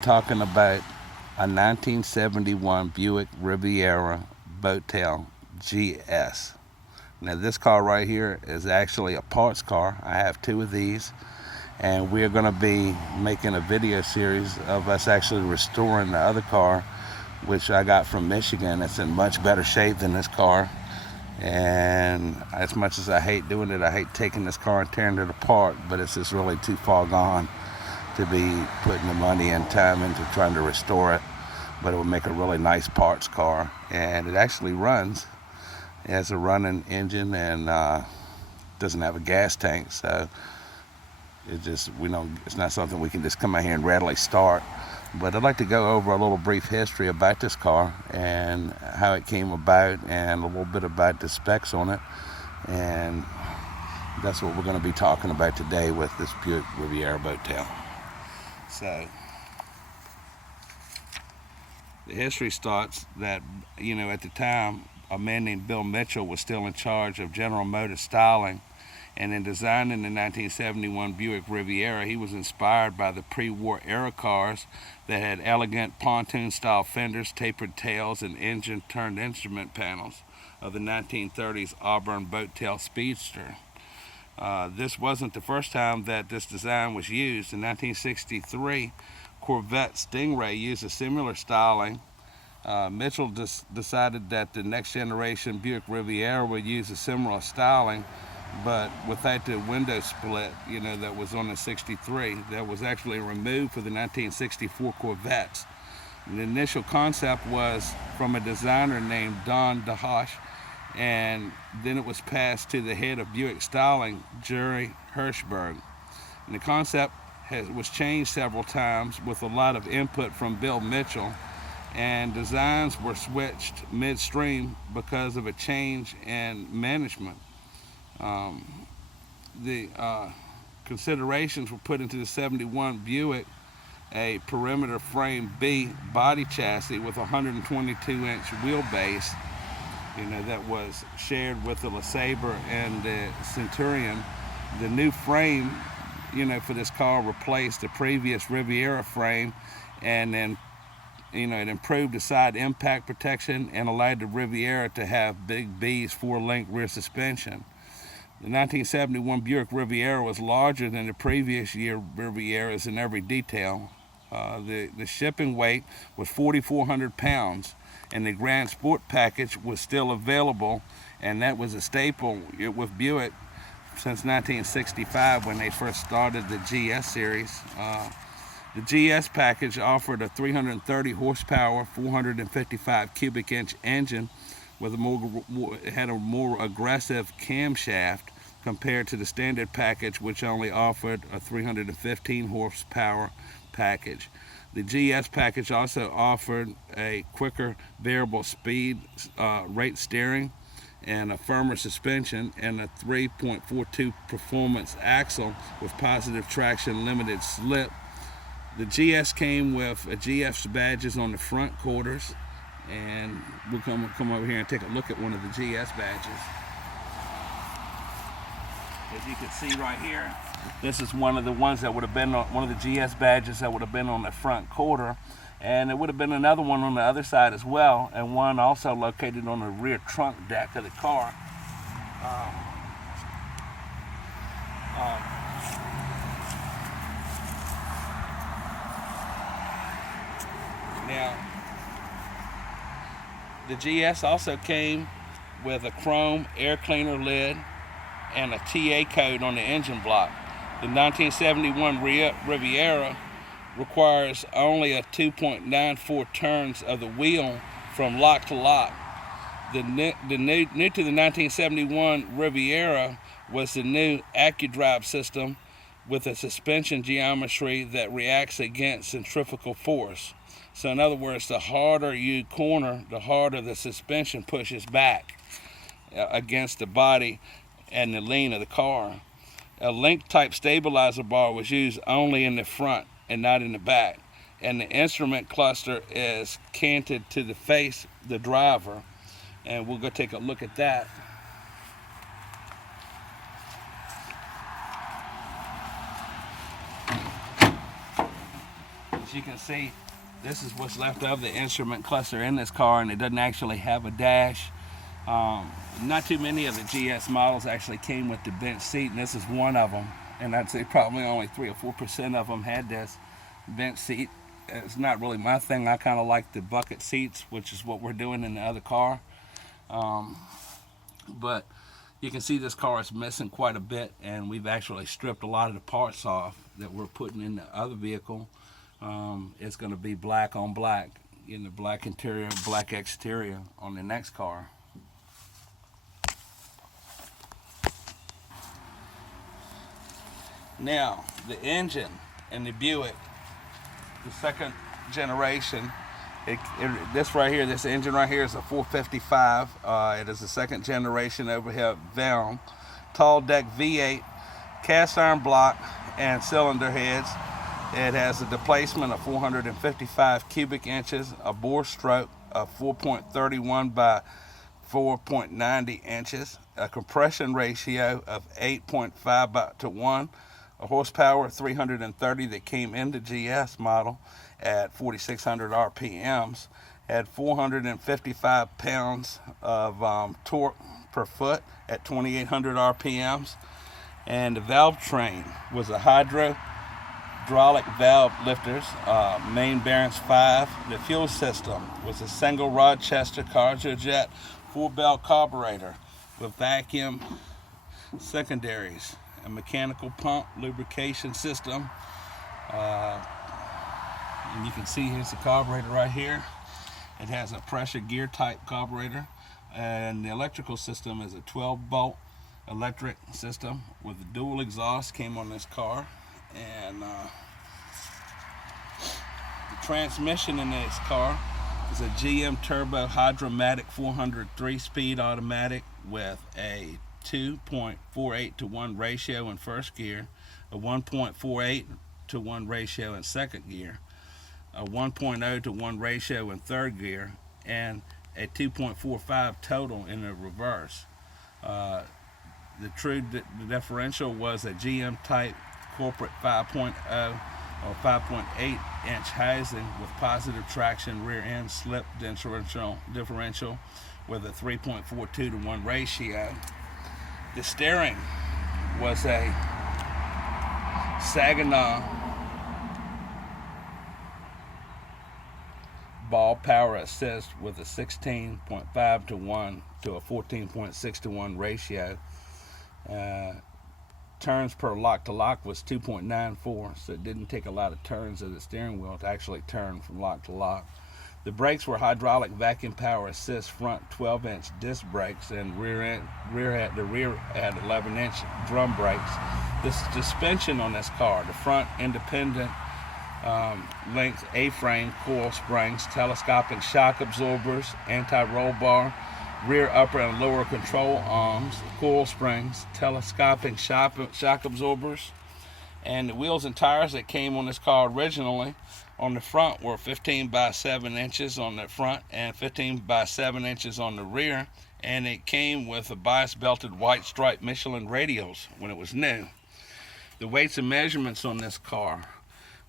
Talking about a 1971 Buick Riviera boattail GS. Now this car right here is actually a parts car. I have two of these, and we're going to be making a video series of us actually restoring the other car, which I got from Michigan. It's in much better shape than this car, and as much as I hate doing it, I hate taking this car and tearing it apart, but it's just really too far gone to be putting the money and time into trying to restore it. But it will make a really nice parts car, and it actually runs. It has a running engine and doesn't have a gas tank, so it's not something we can just come out here and readily start. But I'd like to go over a little brief history about this car and how it came about, and a little bit about the specs on it, and that's what we're going to be talking about today with this Buick Riviera boattail. So the history starts that, at the time, a man named Bill Mitchell was still in charge of General Motors styling, and in designing the 1971 Buick Riviera, he was inspired by the pre-war era cars that had elegant pontoon-style fenders, tapered tails, and engine-turned instrument panels of the 1930s Auburn boattail Speedster. This wasn't the first time that this design was used. In 1963, Corvette Stingray used a similar styling. Mitchell decided that the next generation Buick Riviera would use a similar styling, but without the window split, that was on the 63, that was actually removed for the 1964 Corvettes. And the initial concept was from a designer named Don Daharsh, and then it was passed to the head of Buick styling, Jerry Hirshberg. And the concept was changed several times with a lot of input from Bill Mitchell, and designs were switched midstream because of a change in management. The considerations were put into the 71 Buick a perimeter frame B body chassis with a 122-inch wheelbase, that was shared with the LeSabre and the Centurion. The new frame, for this car replaced the previous Riviera frame, and then, it improved the side impact protection and allowed the Riviera to have Big B's 4-link rear suspension. The 1971 Buick Riviera was larger than the previous year Rivieras in every detail. The shipping weight was 4,400 pounds, and the Grand Sport package was still available, and that was a staple with Buick since 1965 when they first started the GS series. The GS package offered a 330 horsepower, 455 cubic inch engine with it had a more aggressive camshaft compared to the standard package, which only offered a 315 horsepower package. The GS package also offered a quicker variable speed rate steering and a firmer suspension and a 3.42 performance axle with positive traction limited slip. The GS came with a GS badges on the front quarters, and we'll come over here and take a look at one of the GS badges. As you can see right here, this is one of the ones that would have been on one of the GS badges that would have been on the front quarter, and there would have been another one on the other side as well, and one also located on the rear trunk deck of the car. Now, the GS also came with a chrome air cleaner lid and a TA code on the engine block. The 1971 Riviera requires only a 2.94 turns of the wheel from lock to lock. The new to the 1971 Riviera was the new AccuDrive system with a suspension geometry that reacts against centrifugal force. So in other words, the harder you corner, the harder the suspension pushes back against the body and the lean of the car. A link type stabilizer bar was used only in the front and not in the back. And the instrument cluster is canted to the face, the driver. And we'll go take a look at that. As you can see, this is what's left of the instrument cluster in this car, and it doesn't actually have a dash. Not too many of the GS models actually came with the bench seat, and this is one of them. And I'd say probably only 3 or 4% of them had this bench seat. It's not really my thing. I kind of like the bucket seats, which is what we're doing in the other car. But you can see this car is missing quite a bit, and we've actually stripped a lot of the parts off that we're putting in the other vehicle. It's going to be black on black, in the black interior, black exterior on the next car. Now, the engine in the Buick, the second generation, this right here, this engine right here is a 455. It is the second generation overhead valve, tall deck V8, cast iron block and cylinder heads. It has a displacement of 455 cubic inches, a bore stroke of 4.31 by 4.90 inches, a compression ratio of 8.5 to 1, a horsepower 330 that came in the GS model at 4,600 RPMs, had 455 pounds of torque per foot at 2,800 RPMs, and the valve train was a hydraulic valve lifters, main bearings 5. The fuel system was a single Rochester Quadrajet 4-bell carburetor with vacuum secondaries, a mechanical pump lubrication system. And you can see here's the carburetor right here. It has a pressure gear type carburetor, and the electrical system is a 12-bolt electric system with a dual exhaust came on this car. And the transmission in this car is a GM turbo hydramatic 400 3-speed automatic with a 2.48 to 1 ratio in first gear, a 1.48 to 1 ratio in second gear, a 1.0 to 1 ratio in third gear, and a 2.45 total in the reverse. The differential was a GM type corporate 5.0 or 5.8 inch housing with positive traction rear end slip differential with a 3.42 to 1 ratio. The steering was a Saginaw ball power assist with a 16.5 to 1 to a 14.6 to 1 ratio. Turns per lock to lock was 2.94, so it didn't take a lot of turns of the steering wheel to actually turn from lock to lock. The brakes were hydraulic vacuum power assist front 12-inch disc brakes, and the rear had 11-inch drum brakes. The suspension on this car, the front independent length A-frame coil springs, telescopic shock absorbers, anti-roll bar, rear upper and lower control arms, coil springs, telescopic shock absorbers, and the wheels and tires that came on this car originally on the front were 15 by 7 inches on the front and 15 by 7 inches on the rear, and it came with a bias belted white stripe Michelin radials when it was new. The weights and measurements on this car,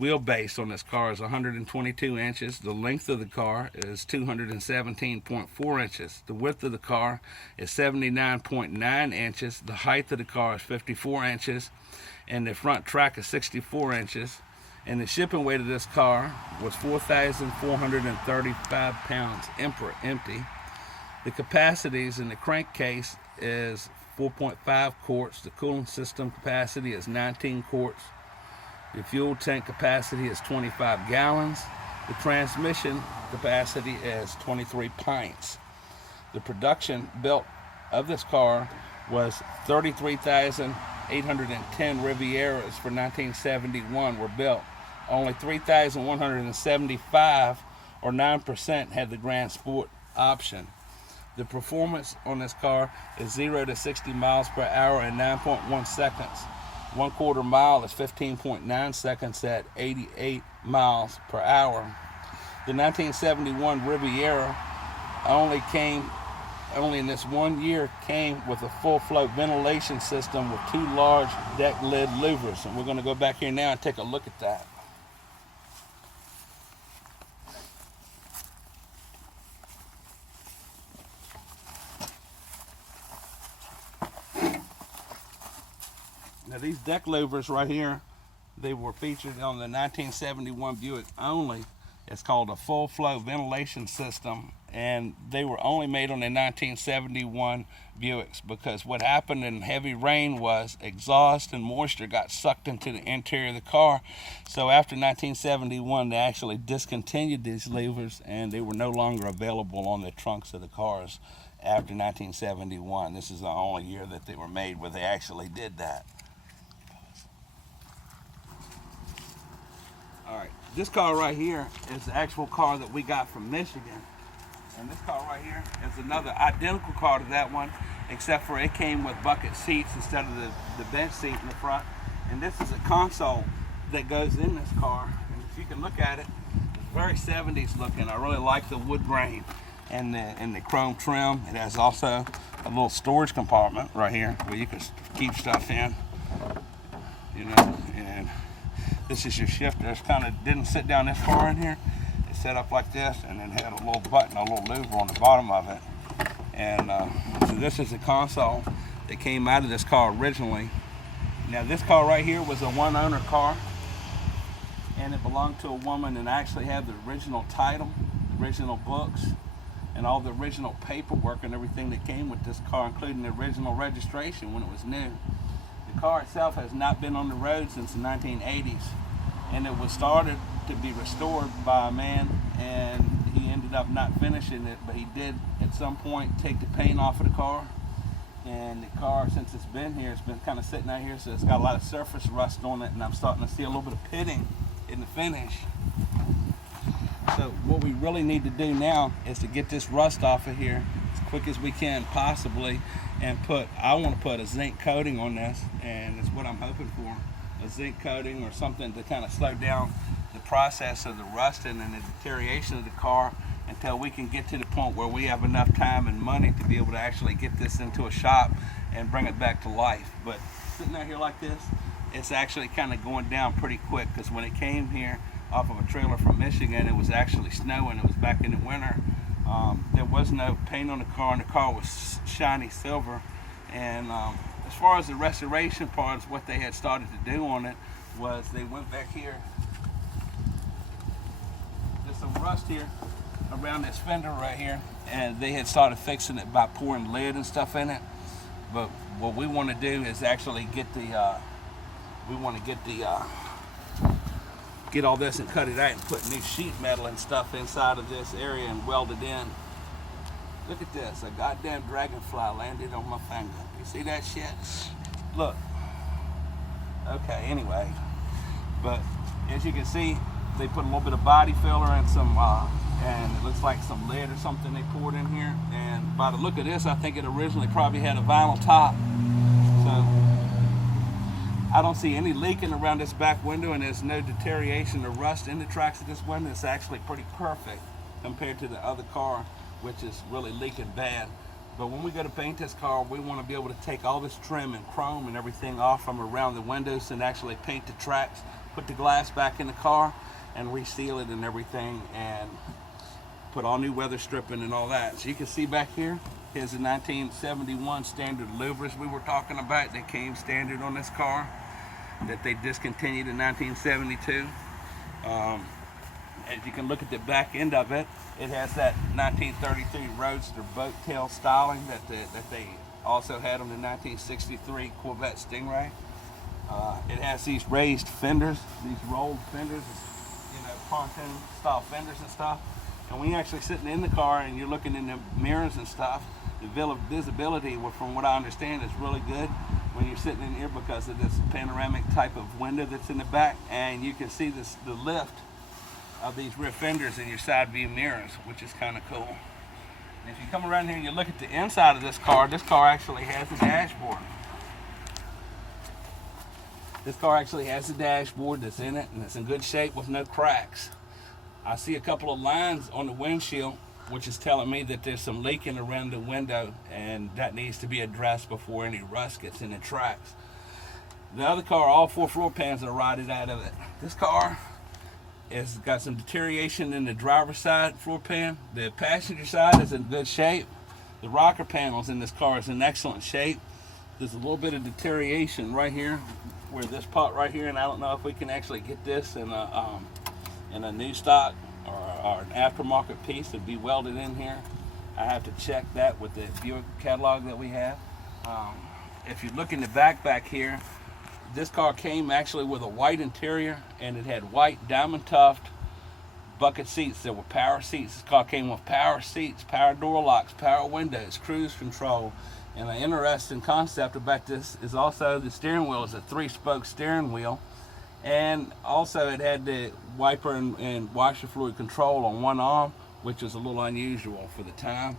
wheelbase on this car is 122 inches. The length of the car is 217.4 inches. The width of the car is 79.9 inches. The height of the car is 54 inches. And the front track is 64 inches. And the shipping weight of this car was 4,435 pounds empty. The capacities in the crankcase is 4.5 quarts. The cooling system capacity is 19 quarts. The fuel tank capacity is 25 gallons. The transmission capacity is 23 pints. The production built of this car was 33,810 Rivieras for 1971 were built. Only 3,175 or 9% had the Grand Sport option. The performance on this car is 0 to 60 miles per hour in 9.1 seconds. 1/4 mile is 15.9 seconds at 88 miles per hour. The 1971 Riviera only in this 1 year came with a full float ventilation system with 2 large deck lid louvers. And we're going to go back here now and take a look at that. Now these deck louvers right here, they were featured on the 1971 Buick only. It's called a full flow ventilation system, and they were only made on the 1971 Buicks because what happened in heavy rain was exhaust and moisture got sucked into the interior of the car. So after 1971, they actually discontinued these louvers, and they were no longer available on the trunks of the cars after 1971. This is the only year that they were made where they actually did that. All right, this car right here is the actual car that we got from Michigan. And this car right here is another identical car to that one, except for it came with bucket seats instead of the bench seat in the front. And this is a console that goes in this car. And if you can look at it, it's very 70s looking. I really like the wood grain and the chrome trim. It has also a little storage compartment right here where you can keep stuff in, you know, and this is your shifter. It's kind of didn't sit down this far in here. It's set up like this, and then had a little button, a little louver on the bottom of it. And so this is the console that came out of this car originally. Now this car right here was a one-owner car, and it belonged to a woman and actually had the original title, the original books, and all the original paperwork and everything that came with this car, including the original registration when it was new. The car itself has not been on the road since the 1980s, and it was started to be restored by a man, and he ended up not finishing it, but he did at some point take the paint off of the car. And the car, since it's been here, it's been kind of sitting out here, so it's got a lot of surface rust on it, and I'm starting to see a little bit of pitting in the finish. So what we really need to do now is to get this rust off of here as quick as we can possibly, and I want to put a zinc coating on this, and it's what I'm hoping for, a zinc coating or something to kind of slow down the process of the rusting and the deterioration of the car until we can get to the point where we have enough time and money to be able to actually get this into a shop and bring it back to life. But sitting out here like this, it's actually kind of going down pretty quick, because when it came here off of a trailer from Michigan, it was actually snowing. It was back in the winter. There was no paint on the car, and the car was shiny silver. And as far as the restoration parts, what they had started to do on it was they went back here. There's some rust here around this fender right here, and they had started fixing it by pouring lead and stuff in it. But what we want to do is actually get get all this and cut it out and put new sheet metal and stuff inside of this area and weld it in. Look at this, a goddamn dragonfly landed on my finger. You see that shit? Look. Okay, anyway. But as you can see, they put a little bit of body filler and some, and it looks like some lead or something they poured in here. And by the look of this, I think it originally probably had a vinyl top. So I don't see any leaking around this back window, and there's no deterioration or rust in the tracks of this window. It's actually pretty perfect compared to the other car, which is really leaking bad. But when we go to paint this car, we want to be able to take all this trim and chrome and everything off from around the windows and actually paint the tracks, put the glass back in the car and reseal it and everything, and put all new weather stripping and all that. So you can see back here, here's the 1971 standard louvers we were talking about that came standard on this car that they discontinued in 1972. As you can look at the back end of it, it has that 1933 Roadster boat tail styling that they also had on the 1963 Corvette Stingray. It has these raised fenders, these rolled fenders, you know, pontoon style fenders and stuff. And when you're actually sitting in the car and you're looking in the mirrors and stuff, the visibility, from what I understand, is really good when you're sitting in here because of this panoramic type of window that's in the back, and you can see the lift of these rear fenders in your side view mirrors, which is kind of cool. And if you come around here and you look at the inside of this car actually has a dashboard. This car actually has a dashboard that's in it, and it's in good shape with no cracks. I see a couple of lines on the windshield, which is telling me that there's some leaking around the window, and that needs to be addressed before any rust gets in the tracks. The other car, all 4 floor pans are rotted out of it. This car has got some deterioration in the driver's side floor pan. The passenger side is in good shape. The rocker panels in this car is in excellent shape. there's a little bit of deterioration right here, where this part right here, and I don't know if we can actually get this in a new stock or an aftermarket piece to be welded in here. I have to check that with the Buick catalog that we have. If you look in the back here, this car came actually with a white interior, and it had white diamond tuft bucket seats. There were power seats. This car came with power seats, power door locks, power windows, cruise control. And an interesting concept about this is also the steering wheel is a 3-spoke steering wheel. And also it had the wiper and washer fluid control on one arm, which is a little unusual for the time.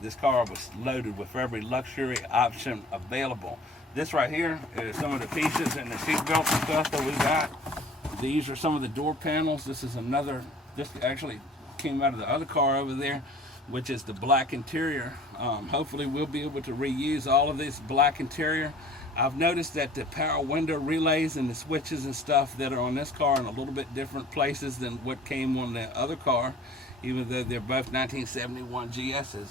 This car was loaded with every luxury option available. This right here is some of the pieces and the seat belts and stuff that we got. These are some of the door panels. This actually came out of the other car over there, which is the black interior. Hopefully we'll be able to reuse all of this black interior. I've noticed that the power window relays and the switches and stuff that are on this car are in a little bit different places than what came on the other car, even though they're both 1971 GSs.